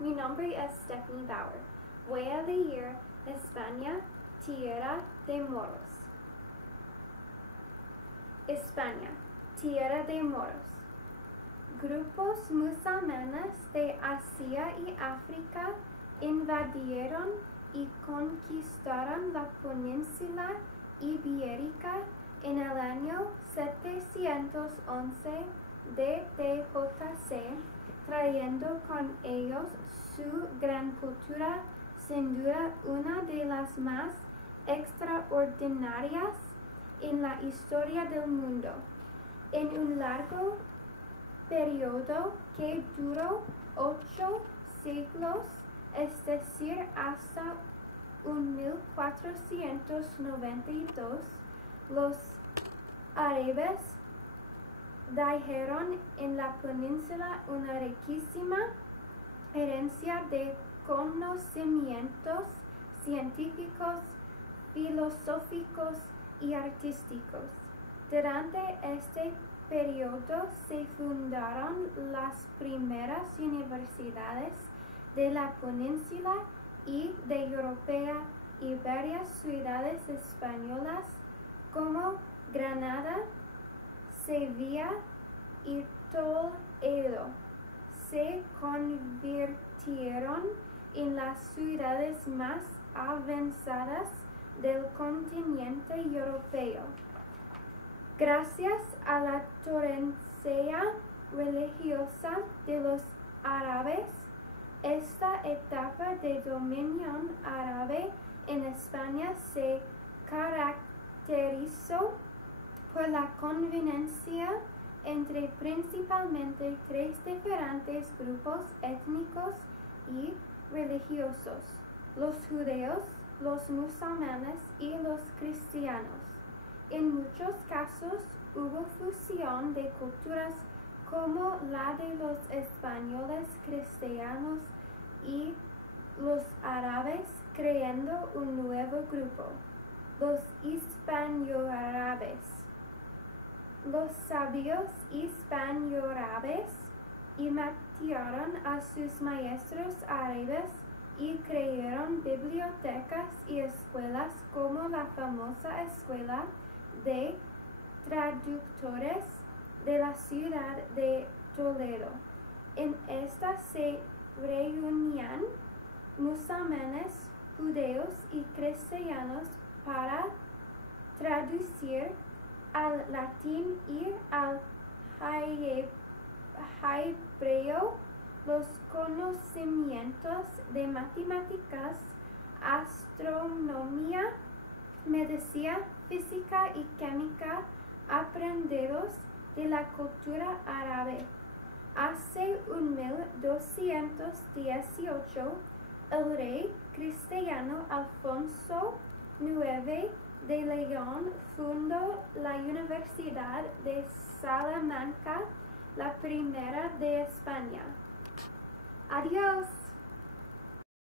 Mi nombre es Stephanie Bauer. Voy a leer España, tierra de moros. España, tierra de moros. Grupos musulmanes de Asia y África invadieron y conquistaron la península ibérica en el año 711 DTJC, trayendo con ellos su gran cultura, sin duda una de las más extraordinarias en la historia del mundo. En un largo periodo que duró 8 siglos, es decir, hasta 1492, los árabes trajeron en la península una riquísima herencia de conocimientos científicos, filosóficos y artísticos. Durante este periodo se fundaron las primeras universidades de la península y de Europa y varias ciudades españolas como Granada, Sevilla y Toledo se convirtieron en las ciudades más avanzadas del continente europeo. Gracias a la tolerancia religiosa de los árabes, esta etapa de dominio árabe en España se caracterizó por la convivencia entre principalmente 3 diferentes grupos étnicos y religiosos: los judíos, los musulmanes y los cristianos. En muchos casos hubo fusión de culturas como la de los españoles cristianos y los árabes, creando un nuevo grupo, los hispanoárabes. Los sabios hispanoárabes imitaron a sus maestros árabes y crearon bibliotecas y escuelas como la famosa Escuela de Traductores de la ciudad de Toledo. En esta se reunían musulmanes, judíos y cristianos para traducir al latín y al hebreo los conocimientos de matemáticas, astronomía, medicina, física y química aprendidos de la cultura árabe. Hace 1218, el rey cristiano Alfonso IX de León fundó la Universidad de Salamanca, la primera de España. Adiós.